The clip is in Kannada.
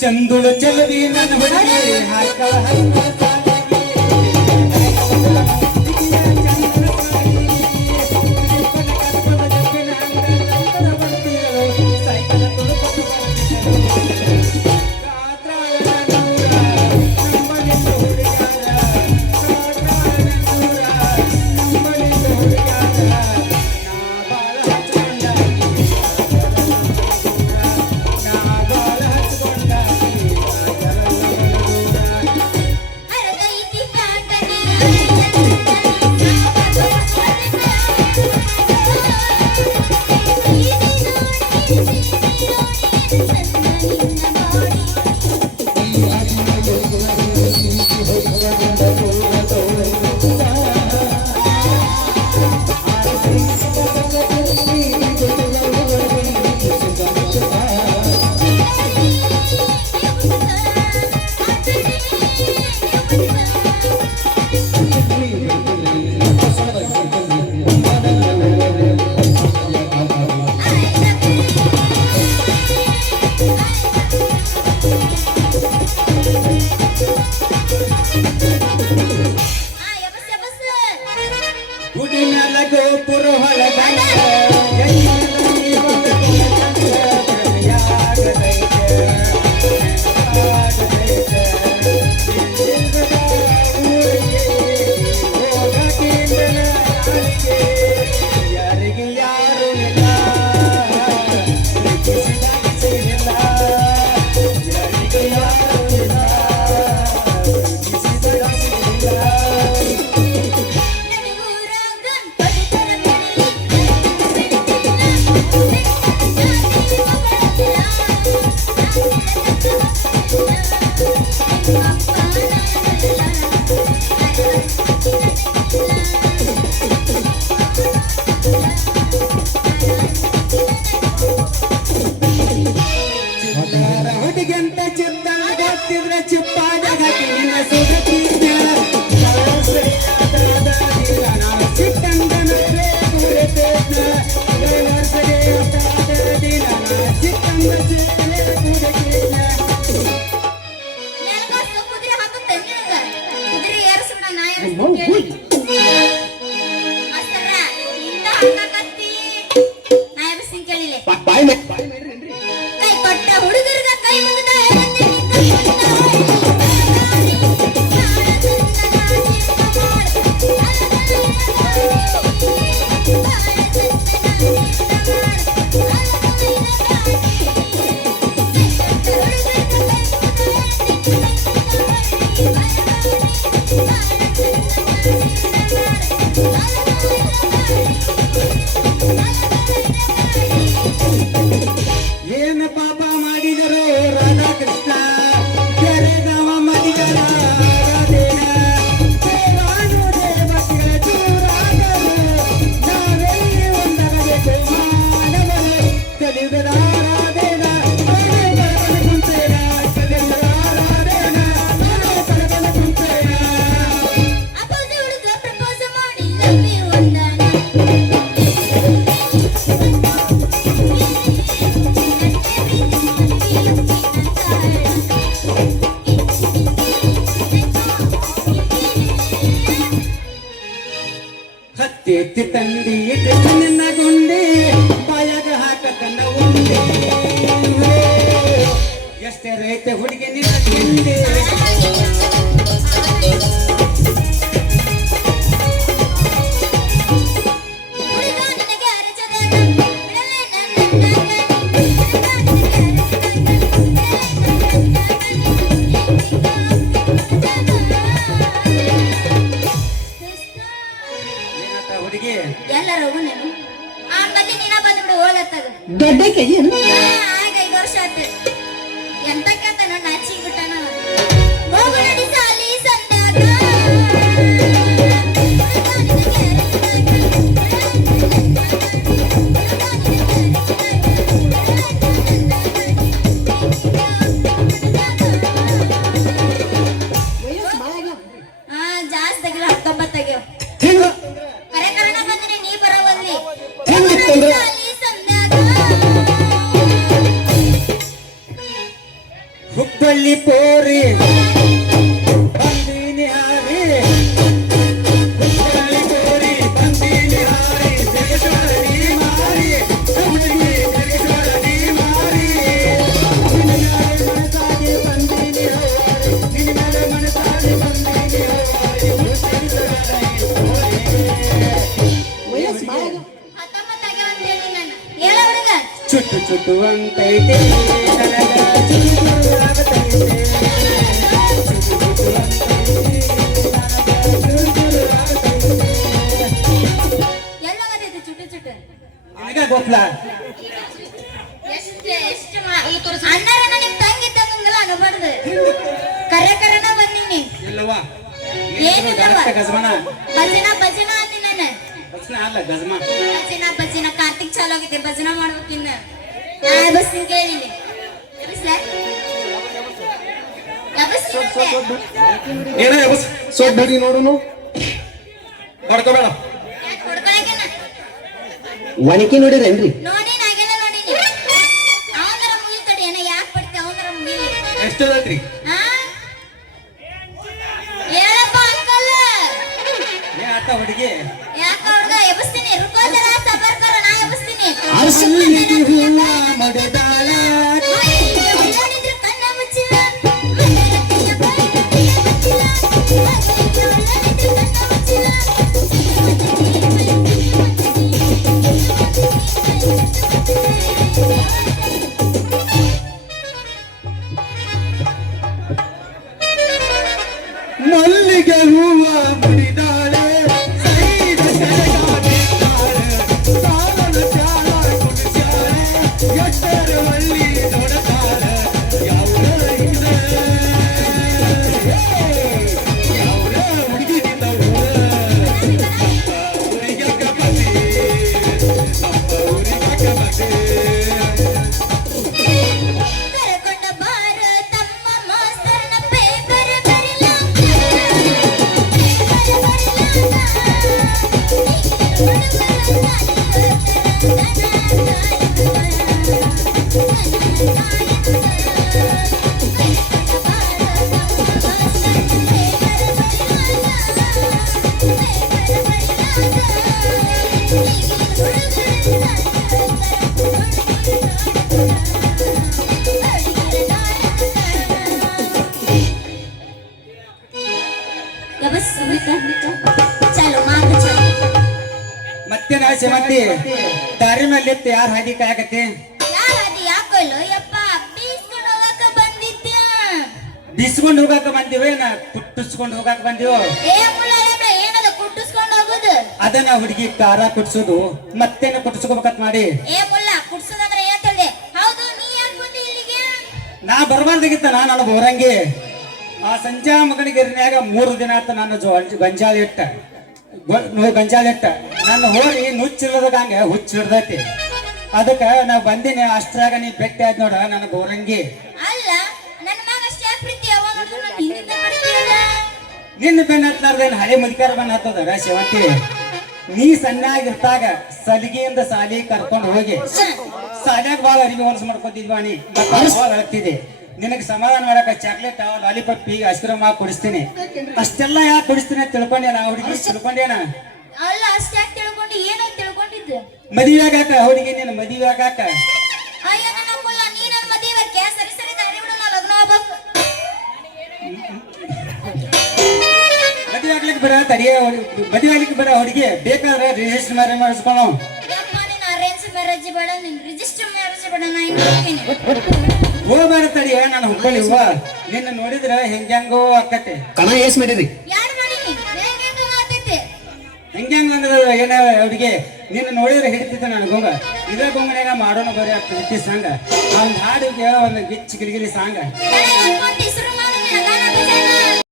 ಚಂದುಳು ಚಲವಿ ನನ್ನ ಹೊರಗೆ ಹಾಕಳ ಹಸ್ತ ಎತ್ತಿ ತಂದಿ ನಿನ್ನ ಗುಂಡಿ ಬಾಯಾಗ ಹಾಕತನ ಉಂಡೆ ಎಷ್ಟೇ ರೈತ ಹುಡುಗಿ ನಿನ್ನ ತಿಂಡಿ ಗಡ್ಡಕ್ಕೆ ಏನು 5 ವರ್ಷ ಆಯ್ತು ಎಂತ ಕಥನ ನಾಚಿ ಬಿಟ್ಟನ ಹೋಗು ನಡಿ ಸಾಲಿ ಸಂದಾಗ ಜಾಸ್ತಿ ತೆಗಿಲ್ಲ 19 ತೆಗಿಯೋ ಕರೆ ಕರ್ಣ ಬಂದ್ರೆ ನೀ ಬರವಲ್ಲಿ ಬಳ್ಳಿ ಪೋರಿ ಬಂದೀನಿ ಹಾರಿ ಬಳ್ಳಿ ಪೋರಿ ಬಂದೀನಿ ಹಾರಿ ಜಗಶ್ವರ ನೀ ಮಾರಿ ಹುಡುಗಿ ಜಗಶ್ವರ ನೀ ಮಾರಿ ನಿನ್ನ ಮೇಲೆ ಮನಸಾಗಿ ಬಂದೀನಿ ಹೋರಿ ನಿನ್ನ ಮೇಲೆ ಮನಸಾಗಿ ಬಂದೀನಿ ಹೋರಿ ವಯಸ್ಸು ಬಾಳ ಆಗ್ಯಾವ. 19 ಆಗ್ಯಾವ ಅಂತ ಹೇಳಿ ನಾನು. ಹೇಳ ಹುಡುಗ. ಚುಟ್ಟು ಚುಟ್ಟು ಅಂತೈತೆ ನನಗ ಚುಟ್ಟು ಆಗತೈತೆ ಚುಟ್ಟು ಚುಟ್ಟು ಆಗತೈತೆ ಎಲ್ಲೋಗತೈತಿ ಚುಟ್ಟು ಚುಟ್ಟು? ನನಗ ಗೊತ್ತಲ್ಲ ಅಣ್ಣಾರ ನನಗೆ ತಂಗಿ ತಂಗಂಗಿಲ್ಲ ಅನ್ಬಾರ್ದು. ಕರೆ ಕರೆನ ಬಂದೀನಿ. ಇಲ್ಲವಾ ಏನಿಲ್ಲವ? ಗಜಮನ ಭಜನ ಭಜನ ಅಂದಿ ನಾನು. ಪ್ರಶ್ನೆ ಅಲ್ಲ ಗಜಮ ಭಜನ ಭಜನ ಕಾರ್ತಿಕ್ ಚಾಲು ಆಗಿದೆ ಭಜನ ಮಾಡ್ಬೇಕಿನ್ನ. ಬಸ್ಸಿನ ಕೇಳಿನಿ ಎಬ್ಬಿಸ್ಲಾ? ಎಬ್ಬಿಸ್ತೀನಿ. ಏನ ಸೊಡ್ಡಡಿ ನೋಡುನು ಬಡ್ಕೋಬೇಡ ಯಾಕ್ ಹೊಡ್ಕೊಳಕೇನ? ಒಣಕಿ ನೋಡಿರೇನ್ರಿ? ನೋಡಿ ನಾಗೆಲ್ಲ ನೋಡಿನಿ. ಅವನರ ಮುಗಿಲ್ತಡಿ ಏನ ಯಾಕೆ ಪಡ್ತಿ ಅವನರ ಮುಗಿಲಿ. ಎಷ್ಟದೈತ್ರಿ ಹಾ ಹೇಳಪ್ಪ ಅಂಕಲ್. ಏ ಆತ ಹುಡುಗಿ ಯಾಕ ಹುಡ್ಗ ಎಬ್ಬಿಸ್ತೀನಿ. ರುಕೋ ಜರಾ ಸಬರ್ ಕರೋ ನಾ ಎಬ್ಬಿಸ್ತೀನಿ. ಅರಸಲ್ಲಿಗೆ ಹೂವ ಮಡದಾಳ ನೋಡಿದ್ರೆ ಕಣ್ಣ ಮುಚ್ಚಿಲ್ಲ. ಮನೆಯ ಬಾಯಿಗೆ ಮುಚ್ಚಿಲ್ಲ. ಮನೆಯ ನೋಡಿದ್ರೆ ಕಣ್ಣ ಮುಚ್ಚಿಲ್ಲ. ಮಲ್ಲಿಗೆ ಹೂವ ಮುಡಿದಾಳೆ ಸೈದ ಸೆರಗಾಗಿದ್ದಾಳೆ ಸಾಲನ ಚಾಲ ಕುಡಿಸ್ಯಾಳೆ ಎಟ್ಟರ ಹಳ್ಳಿ ನೋಡತಾಳೆ ಯಾವ್ದ ಇದೆ ಯಾವ್ದ ಹುಡುಗಿನಿಂದ ಊರಿಗಾಕ ಬಂದಿ ನಮ್ಮ ಊರಿಗಾಕ ಬಂದಿ ಕರಕೊಂಡ ಬಾರ ತಮ್ಮ ಮಾಸ್ತರ್ನ ಪೇಪರ್ ಬರಿಲ. ಚಲೋ ಮಾತು ಚಲೋ. ಮತ್ತೆ ನಾ ಸೇವಂತಿ ದಾರಿ ಮೇಲೆ ಯಾರು ಹಾದಿ ಕಾಯಕತ್ತಿ ಯಾರದು ಯಾಕೊಲ್ಲೋ ಯಪ್ಪ ಬೀಸ್ಕೊಂಡು ಹೋಗಕ ಬಂದಿದ್ದ. ಬಿಸ್ಕೊಂಡು ಹೋಗಾಕ ಬಂದಿವೇನ ಕುಟ್ಟಿಸ್ಕೊಂಡು ಹೋಗಾಕ ಬಂದಿವೋ ಏ ಮುಳ್ಳಾಯಬ್ರ ಏನದ ಕುಟ್ಟಿಸ್ಕೊಂಡು ಹೋಗುದು? ಅದನ್ನ ಹುಡುಗಿ ಕಾರ ಕುಟ್ಸೋದು ಮತ್ತೇನ ಕುಟ್ಟಿಸ್ಕೋಬೇಕತ್ ಮಾಡಿ ಏ ಮುಲ್ಲ ಕುಡ್ಸೋದಂದ್ರೆ ಏನ್ ತಿಳಿದೆ? ಹೌದು ನೀ ಯಾಕೆ ಬಂದಿ ಇಲ್ಲಿಗೆ? ನಾ ಬರ್ಬಾರ್ದಾಗಿತ್ತ ನಾನು ಬೋರಂಗಿ ಆ ಸಂಜಾ ಮಗನಿಗಿರಿನ್ಯಾಗ 3 ದಿನ ಆತ ನನ್ನ ಗಂಜಾಳ ಇಟ್ಟ ಗಂಜಾಳ ಇಟ್ಟ ನನ್ನ ಹೋರಿ ನುಚ್ಚಿಲ್ಲದಾಗ ಹಂಗ ಹುಚ್ಚಿಡ್ದೈತಿ ಅದಕ್ಕ ನಾ ಬಂದಿನಿ ಅಷ್ಟ್ರಾಗ ನೀ ಭೇಟಿ ಆದ್ ನೋಡ ನನ್ನ ಬೋರಂಗಿ ಅಲ್ಲ ನನ್ನ ಮಗ ಅಷ್ಟೇ ಪ್ರೀತಿ ಯಾವಾಗ ನೋಡಿದ್ರು ನಾನು ಹಿಂದಿಂದ ಮಾಡ್ತೀಯಲ್ಲ. ನಿನ್ನ ಬೆನ್ನ ಹತ್ಲಾರ್ದೇನ್ ಹಳೆ ಮುದುಕಾರ ಬಣ್ಣ ಹತ್ತದ ಶಿವಂತಿ ನೀ ಸಣ್ಣಾಗಿರ್ತಾಗ ಸಲಿಗೆಯಿಂದ ಸಾಲಿ ಕರ್ಕೊಂಡು ಹೋಗಿ ಸಾಲ್ಯಾಗ ಭಾಳ ಅರಿವಿ ಹೊಲಸು ಮಾಡ್ಕೊತಿದ್ವಾಣಿ ಭಾಳ ಹೇಳ್ತಿದ್ದೆ ನಿನಗೆ ಸಮಾಧಾನ ಮಾಡಕ ಚಾಕ್ಲೇಟ್ ಲಾಲಿಪಾಪ್ ಈಗ ಐಸ್ ಕ್ರೀಮ್ ಹಾಕಿ ಕುಡಿಸ್ತೀನಿ ಅಷ್ಟೆಲ್ಲ ಯಾಕೆ ಕುಡಿಸ್ತೀನಿ ಅಂತ ತಿಳ್ಕೊಂಡೇನ ಹುಡುಗಿ ತಿಳ್ಕೊಂಡೇನ ಅಲ್ಲ ಅಷ್ಟೇ ತಿಳ್ಕೊಂಡು ಏನೋ ತಿಳ್ಕೊಂಡಿದ್ದು. ಮದುವೆ ಆಗಾಕ ಹುಡುಗಿ ನೀನು ಮದುವೆ ಆಗಾಕ ಅಯ್ಯ ನನ್ನ ಮುಲ್ಲ ನೀ ನನ್ನ ಮದುವೆ ಸರಿ ಸರಿ ದಾರಿ ಬಿಡು ನಾ ಲಗ್ನ ಆಗ್ಬೇಕು. ಮದುವೆ ಆಗ್ಲಿಕ್ಕೆ ಬರ ತಡಿಯ ಮದುವೆ ಆಗ್ಲಿಕ್ಕೆ ಬರ ಹುಡುಗಿ ಬೇಕಾದ್ರೆ ರಿಜಿಸ್ಟರ್ ಮ್ಯಾರೇಜ್ ಮಾಡಿಸ್ಕೊಳ್ಳೋ ಯಪ್ಪ ನೀನು ಅರೇಂಜ್ ಮ್ಯಾರೇಜ್ ಬೇಡ ನೀನು ರಿಜಿಸ್ಟರ್ ಮ್ಯಾರೇಜ್ ಬೇಡ ನಾ ಇನ್ನು ಹೋಗ್ತೀನಿ. ಹೋಗ್ಬೇಡ ತಡಿಯ ನಾನು ಹುಬ್ಬಳ್ಳಿ ಹೂವ ನಿನ್ನ ನೋಡಿದ್ರ ಹೆಂಗ್ಯಾಂಗೋ ಆಕತೆ ಕಣ ಏಸ್ ಮಾಡಿರಿ? ಯಾರು ಮಾಡೀನಿ ಹೆಂಗೆ ಮಾತೈತಿ? ಹೆಂಗ್ಯಾಂಗ ಅಂದ್ರೆ ಏನ ಹುಡುಗಿ ನಿನ್ನ ನೋಡಿದ್ರೆ ಹಿಡಿತಿದ್ದೆ ನಾನು ಗೊಂಗ ಇದೇ ಗೊಂಗನ್ಯಾಗ ಮಾಡೋಣ ಬರೀ ಪ್ರೀತಿ ಸಾಂಗ ಅವ್ನ ಹಾಡಿಗೆ ಒಂದು ಗಿಚ್ಚಿ ಗಿಲಿಗಿಲಿ ಸಾಂಗ ಹೆಸರು ಮಾಡು ನಿನ್ನ ಗಾನ ಭಜನ